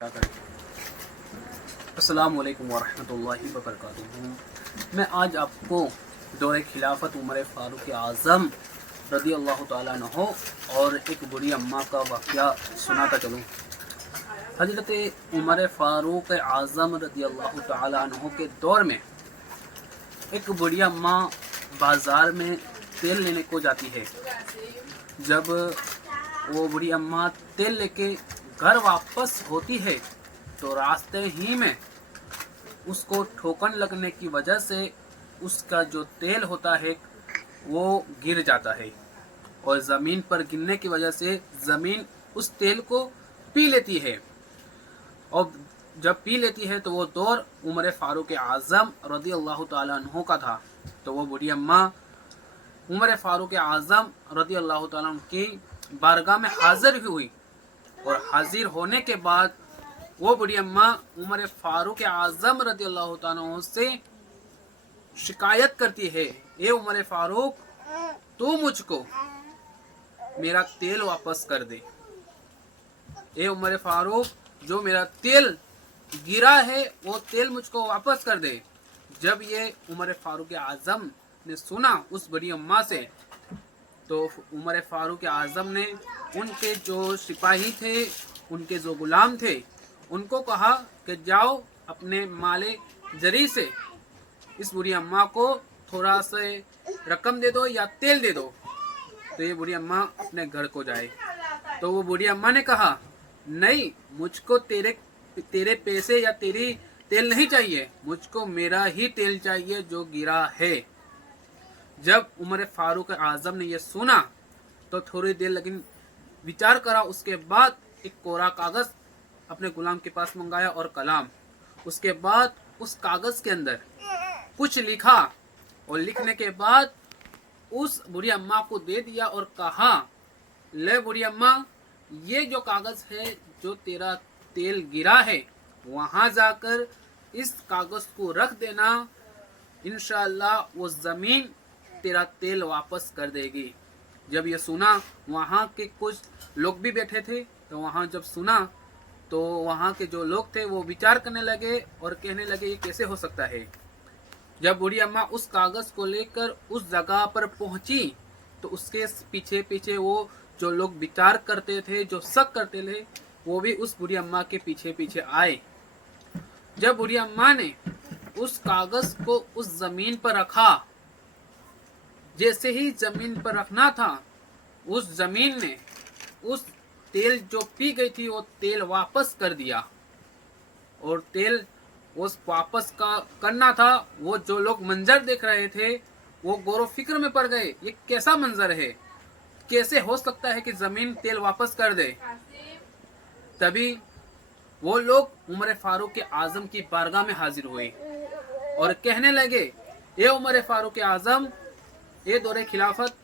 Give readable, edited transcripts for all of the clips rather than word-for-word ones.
अस्सलाम वालेकुम वरहमतुल्लाहि वबरकातुहू। मैं आज आपको दौरे खिलाफत उमर फ़ारूक आज़म रज़ी अल्लाह ताला अन्हो और एक बूढ़ी अम्मा का वाक़या सुनाता चलूँ। हज़रत उमर फ़ारूक आज़म रज़ी अल्लाह ताला अन्हो के दौर में एक बूढ़ी अम्मा बाज़ार में तेल लेने को जाती है। जब वो बूढ़ी अम्मा तेल लेके घर वापस होती है तो रास्ते ही में उसको ठोकर लगने की वजह से उसका जो तेल होता है वो गिर जाता है और ज़मीन पर गिरने की वजह से ज़मीन उस तेल को पी लेती है। और जब पी लेती है तो वो दौर उमर फ़ारूक आज़म रज़ी अल्लाह ताला अन्हो का था। तो वो बूढ़ी अम्मा उमर फ़ारूक आज़म रज़ी अल्लाह ताला अन्हो की बारगाह में हाजिर हुई और हाजिर होने के बाद वो बूढ़ी अम्मा उमर फ़ारूक आज़म रज़ी अल्लाह ताला अन्हो से शिकायत करती है, ए उमर फ़ारूक, तू मुझको मेरा तेल वापस कर दे। ए उमर फ़ारूक, जो मेरा तेल गिरा है वो तेल मुझको वापस कर दे। जब ये उमर फ़ारूक आज़म ने सुना उस बड़ी अम्मा से, तो उमर फ़ारूक आज़म ने उनके जो सिपाही थे, उनके जो गुलाम थे, उनको कहा कि जाओ अपने माले जरी से इस बूढ़ी अम्मा को थोड़ा सा रकम दे दो या तेल दे दो तो ये बूढ़ी अम्मा अपने घर को जाए। तो वो बूढ़ी अम्मा ने कहा, नहीं, मुझको तेरे पैसे या तेरी तेल नहीं चाहिए, मुझको मेरा ही तेल चाहिए जो गिरा है। जब उमर फ़ारूक आज़म ने यह सुना तो थोड़ी देर लेकिन विचार करा। उसके बाद एक कोरा कागज़ अपने गुलाम के पास मंगाया और कलाम। उसके बाद उस कागज़ के अंदर कुछ लिखा और लिखने के बाद उस बूढ़ी अम्मा को दे दिया और कहा, ले बूढ़ी अम्मा, ये जो कागज़ है जो तेरा तेल गिरा है वहाँ जाकर इस कागज़ को रख देना, इंशाअल्लाह वो ज़मीन तेरा तेल वापस कर देगी। जब ये सुना, वहाँ के कुछ लोग भी बैठे थे, तो वहाँ जब सुना तो वहाँ के जो लोग थे वो विचार करने लगे और कहने लगे, ये कैसे हो सकता है। जब बूढ़ी अम्मा उस कागज़ को लेकर उस जगह पर पहुंची तो उसके पीछे पीछे वो जो लोग विचार करते थे, जो शक करते थे, वो भी उस बूढ़ी अम्मा के पीछे पीछे आए। जब बूढ़ी अम्मा ने उस कागज़ को उस ज़मीन पर रखा, जैसे ही ज़मीन पर रखना था, उस ज़मीन ने उस तेल जो पी गई थी वो तेल वापस कर दिया। और तेल उस वापस का करना था, वो जो लोग मंजर देख रहे थे वो गौर फिक्र में पड़ गए, ये कैसा मंजर है, कैसे हो सकता है कि ज़मीन तेल वापस कर दे। तभी वो लोग उमर फ़ारूक आज़म की बारगाह में हाजिर हुए और कहने लगे, ये उमर फ़ारूक आज़म, ये दौरे खिलाफत,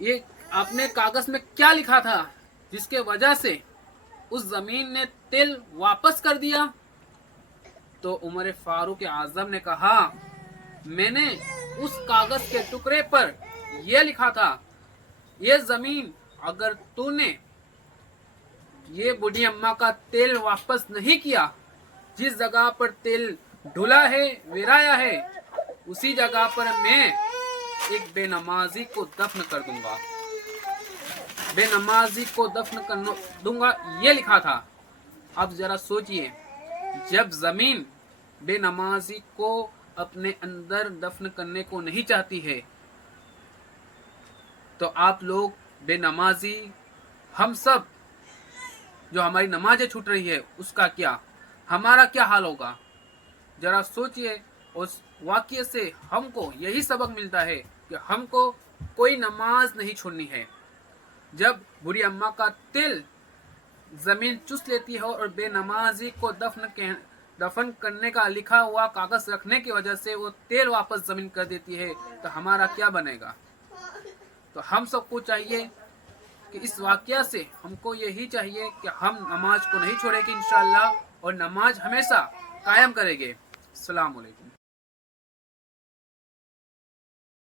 ये आपने कागज़ में क्या लिखा था जिसके वजह से उस ज़मीन ने तेल वापस कर दिया। तो उमर फ़ारूक आज़म ने कहा, मैंने उस कागज़ के टुकड़े पर यह लिखा था, ये ज़मीन अगर तूने ये बूढ़ी अम्मा का तेल वापस नहीं किया, जिस जगह पर तेल ढुला है, विराया है, उसी जगह पर मैं एक बेनमाजी को दफन कर दूंगा, बेनमाजी को दफन कर दूंगा, ये लिखा था। अब जरा सोचिए, जब ज़मीन बेनमाजी को अपने अंदर दफन करने को नहीं चाहती है, तो आप लोग बेनमाजी, हम सब जो हमारी नमाजें छूट रही है उसका क्या, हमारा क्या हाल होगा। जरा सोचिए। उस वाक़ये से हमको यही सबक मिलता है कि हमको कोई नमाज नहीं छोड़नी है। जब बूढ़ी अम्मा का तेल ज़मीन चूस लेती है और बेनमाजी को दफन करने का लिखा हुआ कागज़ रखने की वजह से वो तेल वापस ज़मीन कर देती है, तो हमारा क्या बनेगा। तो हम सबको चाहिए कि इस वाक़या से हमको यही चाहिए कि हम नमाज को नहीं छोड़ेंगे इंशाअल्लाह, और नमाज हमेशा कायम करेंगे। अस्सलाम वालेकुम।